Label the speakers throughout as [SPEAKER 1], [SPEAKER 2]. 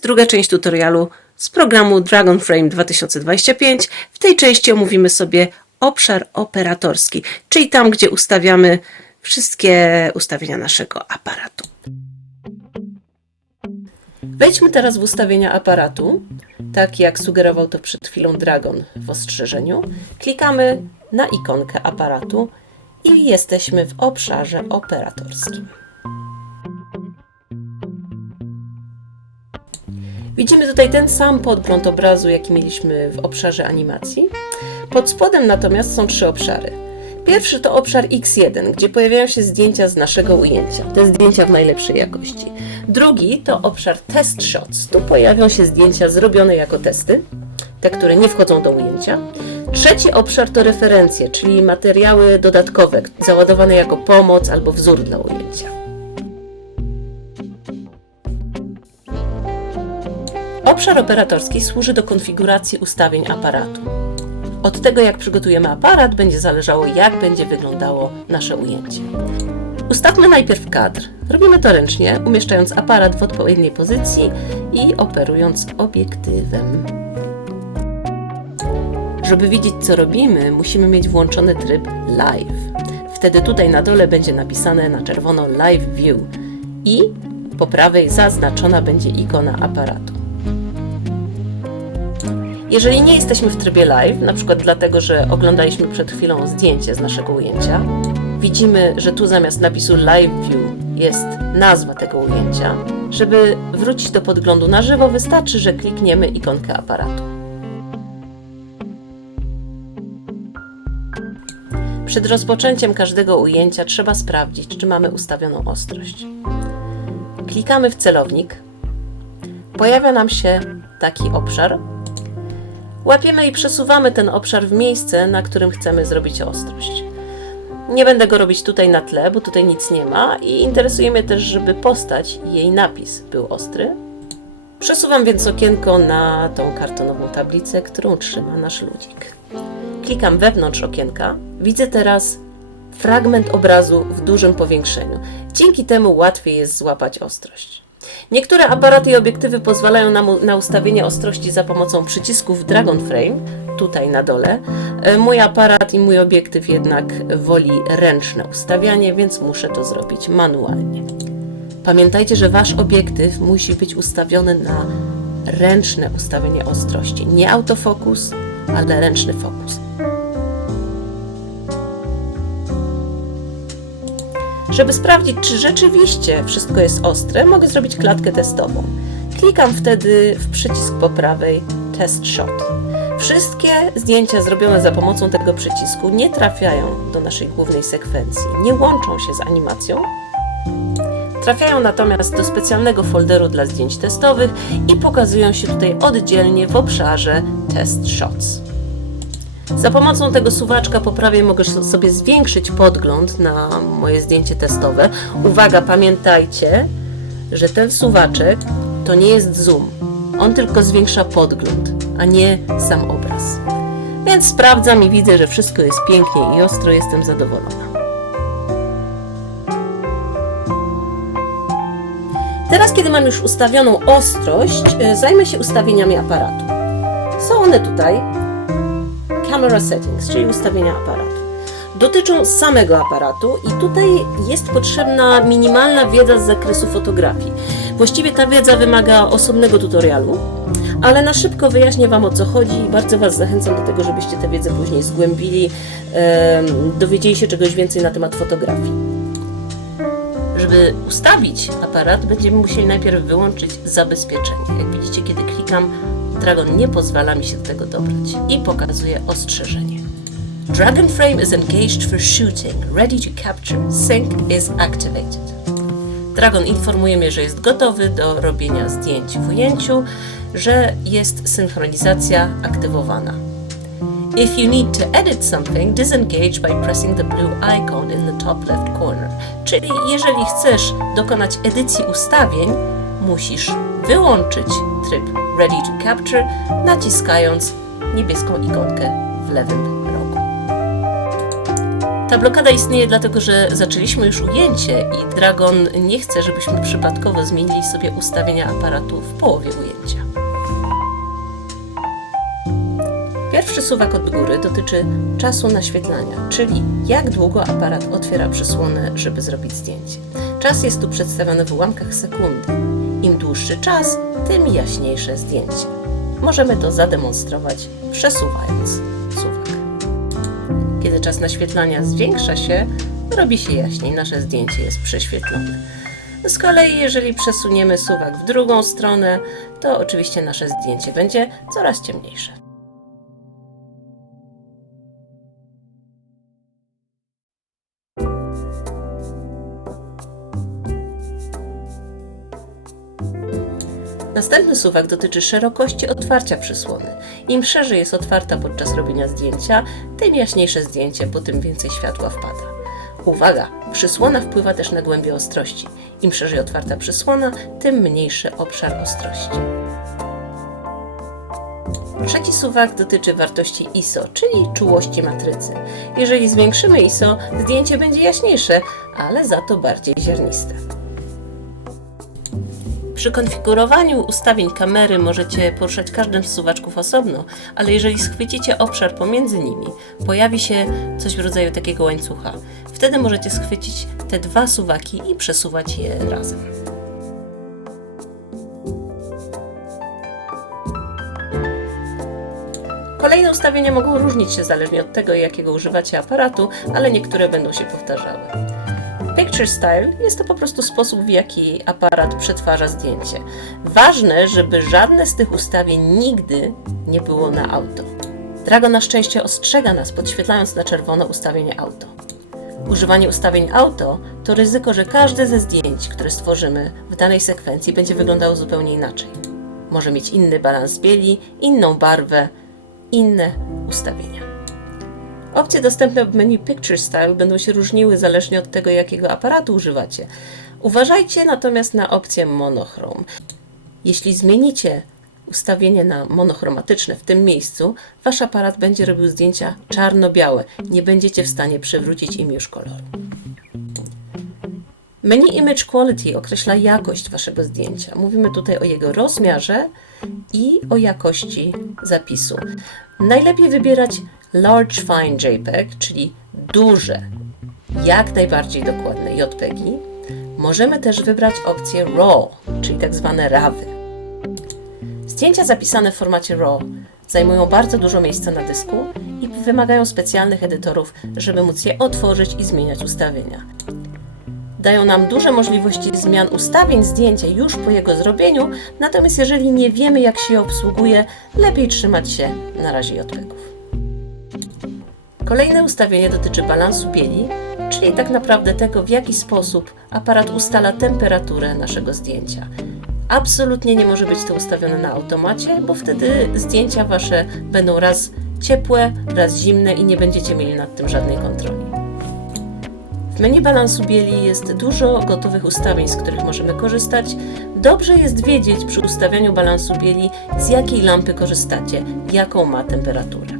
[SPEAKER 1] druga część tutorialu z programu Dragon Frame 2025. W tej części omówimy sobie obszar operatorski, czyli tam, gdzie ustawiamy wszystkie ustawienia naszego aparatu. Wejdźmy teraz w ustawienia aparatu, tak jak sugerował to przed chwilą Dragon w ostrzeżeniu. Klikamy na ikonkę aparatu i jesteśmy w obszarze operatorskim. Widzimy tutaj ten sam podgląd obrazu, jaki mieliśmy w obszarze animacji. Pod spodem natomiast są trzy obszary. Pierwszy to obszar X1, gdzie pojawiają się zdjęcia z naszego ujęcia. Te zdjęcia w najlepszej jakości. Drugi to obszar Test Shots. Tu pojawią się zdjęcia zrobione jako testy, te, które nie wchodzą do ujęcia. Trzeci obszar to referencje, czyli materiały dodatkowe, załadowane jako pomoc albo wzór dla ujęcia. Obszar operatorski służy do konfiguracji ustawień aparatu. Od tego, jak przygotujemy aparat, będzie zależało, jak będzie wyglądało nasze ujęcie. Ustawmy najpierw kadr. Robimy to ręcznie, umieszczając aparat w odpowiedniej pozycji i operując obiektywem. Żeby widzieć, co robimy, musimy mieć włączony tryb Live. Wtedy tutaj na dole będzie napisane na czerwono Live View i po prawej zaznaczona będzie ikona aparatu. Jeżeli nie jesteśmy w trybie live, na przykład dlatego, że oglądaliśmy przed chwilą zdjęcie z naszego ujęcia, widzimy, że tu zamiast napisu live view jest nazwa tego ujęcia. Żeby wrócić do podglądu na żywo, wystarczy, że klikniemy ikonkę aparatu. Przed rozpoczęciem każdego ujęcia trzeba sprawdzić, czy mamy ustawioną ostrość. Klikamy w celownik. Pojawia nam się taki obszar, Łapiemy i przesuwamy ten obszar w miejsce, na którym chcemy zrobić ostrość. Nie będę go robić tutaj na tle, bo tutaj nic nie ma i interesuje mnie też, żeby postać i jej napis był ostry. Przesuwam więc okienko na tą kartonową tablicę, którą trzyma nasz ludzik. Klikam wewnątrz okienka. Widzę teraz fragment obrazu w dużym powiększeniu. Dzięki temu łatwiej jest złapać ostrość. Niektóre aparaty i obiektywy pozwalają nam na ustawienie ostrości za pomocą przycisków Dragon Frame, tutaj na dole. E, Mój aparat i mój obiektyw jednak woli ręczne ustawianie, więc muszę to zrobić manualnie. Pamiętajcie, że Wasz obiektyw musi być ustawiony na ręczne ustawienie ostrości. Nie autofokus, ale ręczny fokus. Żeby sprawdzić, czy rzeczywiście wszystko jest ostre, mogę zrobić klatkę testową. Klikam wtedy w przycisk po prawej Test Shot. Wszystkie zdjęcia zrobione za pomocą tego przycisku nie trafiają do naszej głównej sekwencji, nie łączą się z animacją. Trafiają natomiast do specjalnego folderu dla zdjęć testowych i pokazują się tutaj oddzielnie w obszarze Test Shots. Za pomocą tego suwaczka po prawej mogę sobie zwiększyć podgląd na moje zdjęcie testowe. Uwaga, pamiętajcie, że ten suwaczek to nie jest zoom. On tylko zwiększa podgląd, a nie sam obraz. Więc sprawdzam i widzę, że wszystko jest pięknie i ostro, jestem zadowolona. Teraz, kiedy mam już ustawioną ostrość, y, zajmę się ustawieniami aparatu. Są one tutaj, Camera Settings, czyli ustawienia aparatu. Dotyczą samego aparatu i tutaj jest potrzebna minimalna wiedza z zakresu fotografii. Właściwie ta wiedza wymaga osobnego tutorialu, ale na szybko wyjaśnię Wam o co chodzi i bardzo Was zachęcam do tego, żebyście tę wiedzę później zgłębili, dowiedzieli się czegoś więcej na temat fotografii. Żeby ustawić aparat, będziemy musieli najpierw wyłączyć zabezpieczenie. Jak widzicie, kiedy klikam, Dragon nie pozwala mi się do tego dobrać i pokazuje ostrzeżenie. Dragon Frame is engaged for shooting, ready to capture. Sync is activated. Dragon informuje mnie, że jest gotowy do robienia zdjęć w ujęciu, że jest synchronizacja aktywowana. If you need to edit something, disengage by pressing the blue icon in the top left corner. Czyli jeżeli chcesz dokonać edycji ustawień, musisz wyłączyć tryb Ready to Capture, naciskając niebieską ikonkę w lewym rogu. Ta blokada istnieje dlatego, że zaczęliśmy już ujęcie i Dragon nie chce, żebyśmy przypadkowo zmienili sobie ustawienia aparatu w połowie ujęcia. Pierwszy suwak od góry dotyczy czasu naświetlania, czyli jak długo aparat otwiera przysłonę, żeby zrobić zdjęcie. Czas jest tu przedstawiony w ułamkach sekundy. Im dłuższy czas, tym jaśniejsze zdjęcie. Możemy to zademonstrować przesuwając suwak. Kiedy czas naświetlania zwiększa się, robi się jaśniej, nasze zdjęcie jest prześwietlone. Z kolei, jeżeli przesuniemy suwak w drugą stronę, to oczywiście nasze zdjęcie będzie coraz ciemniejsze. Następny suwak dotyczy szerokości otwarcia przysłony. Im szerzej jest otwarta podczas robienia zdjęcia, tym jaśniejsze zdjęcie, bo tym więcej światła wpada. Uwaga! Przysłona wpływa też na głębię ostrości. Im szerzej otwarta przysłona, tym mniejszy obszar ostrości. Trzeci suwak dotyczy wartości ISO, czyli czułości matrycy. Jeżeli zwiększymy ISO, zdjęcie będzie jaśniejsze, ale za to bardziej ziarniste. Przy konfigurowaniu ustawień kamery możecie poruszać każdym z suwaczków osobno, ale jeżeli schwycicie obszar pomiędzy nimi, pojawi się coś w rodzaju takiego łańcucha. Wtedy możecie schwycić te dwa suwaki i przesuwać je razem. Kolejne ustawienia mogą różnić się zależnie od tego, jakiego używacie aparatu, ale niektóre będą się powtarzały. Picture Style jest to po prostu sposób, w jaki aparat przetwarza zdjęcie. Ważne, żeby żadne z tych ustawień nigdy nie było na auto. Drago na szczęście ostrzega nas, podświetlając na czerwono ustawienie auto. Używanie ustawień auto to ryzyko, że każde ze zdjęć, które stworzymy w danej sekwencji, będzie wyglądało zupełnie inaczej. Może mieć inny balans bieli, inną barwę, inne ustawienia. Opcje dostępne w menu Picture Style będą się różniły zależnie od tego, jakiego aparatu używacie. Uważajcie natomiast na opcję Monochrome. Jeśli zmienicie ustawienie na monochromatyczne w tym miejscu, wasz aparat będzie robił zdjęcia czarno-białe. Nie będziecie w stanie przywrócić im już koloru. Menu Image Quality określa jakość waszego zdjęcia. Mówimy tutaj o jego rozmiarze i o jakości zapisu. Najlepiej wybierać Large Fine JPEG, czyli duże, jak najbardziej dokładne JPEGi. Możemy też wybrać opcję RAW, czyli tak zwane RAWy. Zdjęcia zapisane w formacie RAW zajmują bardzo dużo miejsca na dysku i wymagają specjalnych edytorów, żeby móc je otworzyć i zmieniać ustawienia. Dają nam duże możliwości zmian ustawień zdjęcia już po jego zrobieniu, natomiast jeżeli nie wiemy jak się je obsługuje, lepiej trzymać się na razie JPEGów. Kolejne ustawienie dotyczy balansu bieli, czyli tak naprawdę tego, w jaki sposób aparat ustala temperaturę naszego zdjęcia. Absolutnie nie może być to ustawione na automacie, bo wtedy zdjęcia Wasze będą raz ciepłe, raz zimne i nie będziecie mieli nad tym żadnej kontroli. W menu balansu bieli jest dużo gotowych ustawień, z których możemy korzystać. Dobrze jest wiedzieć przy ustawianiu balansu bieli, z jakiej lampy korzystacie, jaką ma temperaturę.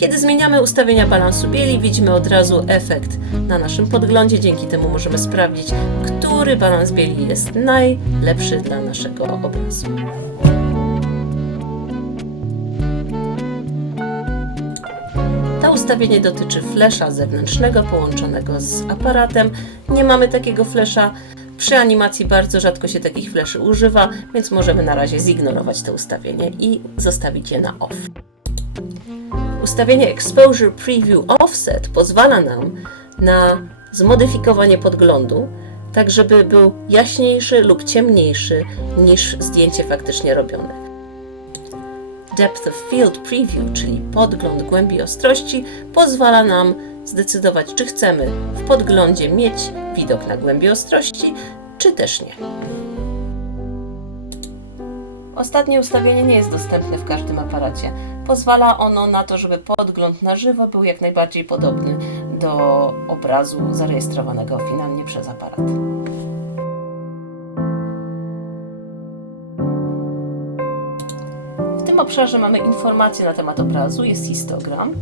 [SPEAKER 1] Kiedy zmieniamy ustawienia balansu bieli, widzimy od razu efekt na naszym podglądzie. Dzięki temu możemy sprawdzić, który balans bieli jest najlepszy dla naszego obrazu. To ustawienie dotyczy flesza zewnętrznego połączonego z aparatem. Nie mamy takiego flesza. Przy animacji bardzo rzadko się takich fleszy używa, więc możemy na razie zignorować to ustawienie i zostawić je na off. Ustawienie Exposure Preview Offset pozwala nam na zmodyfikowanie podglądu, tak żeby był jaśniejszy lub ciemniejszy niż zdjęcie faktycznie robione. Depth of Field Preview, czyli podgląd głębi ostrości, pozwala nam zdecydować, czy chcemy w podglądzie mieć widok na głębi ostrości, czy też nie. Ostatnie ustawienie nie jest dostępne w każdym aparacie. Pozwala ono na to, żeby podgląd na żywo był jak najbardziej podobny do obrazu zarejestrowanego finalnie przez aparat. W tym obszarze mamy informacje na temat obrazu, jest histogram.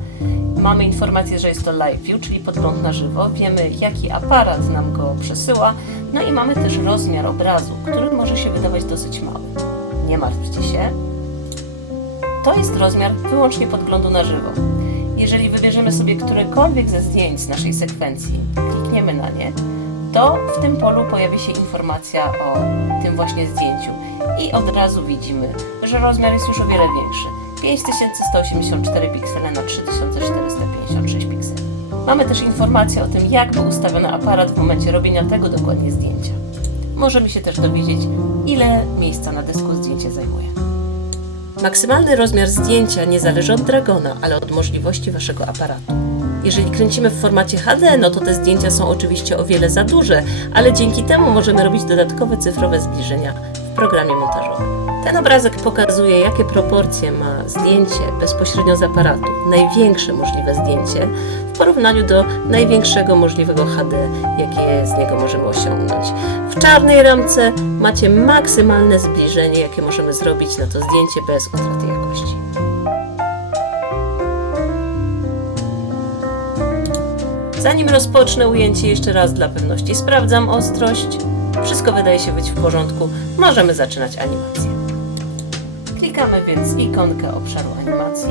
[SPEAKER 1] Mamy informację, że jest to live view, czyli podgląd na żywo. Wiemy, jaki aparat nam go przesyła. No i mamy też rozmiar obrazu, który może się wydawać dosyć mały. Nie martwcie się. To jest rozmiar wyłącznie podglądu na żywo. Jeżeli wybierzemy sobie którekolwiek ze zdjęć z naszej sekwencji, klikniemy na nie, to w tym polu pojawi się informacja o tym właśnie zdjęciu i od razu widzimy, że rozmiar jest już o wiele większy. 5184 piksele na 3456 pikseli. Mamy też informację o tym, jak był ustawiony aparat w momencie robienia tego dokładnie zdjęcia. Możemy się też dowiedzieć, ile miejsca na dysku zdjęcie zajmuje. Maksymalny rozmiar zdjęcia nie zależy od Dragona, ale od możliwości Waszego aparatu. Jeżeli kręcimy w formacie HD, no to te zdjęcia są oczywiście o wiele za duże, ale dzięki temu możemy robić dodatkowe cyfrowe zbliżenia w programie montażowym. Ten obrazek pokazuje, jakie proporcje ma zdjęcie bezpośrednio z aparatu, największe możliwe zdjęcie, w porównaniu do największego możliwego HD, jakie z niego możemy osiągnąć. W czarnej ramce macie maksymalne zbliżenie, jakie możemy zrobić na to zdjęcie bez utraty jakości. Zanim rozpocznę ujęcie jeszcze raz dla pewności sprawdzam ostrość. Wszystko wydaje się być w porządku. Możemy zaczynać animację. Klikamy więc ikonkę obszaru animacji.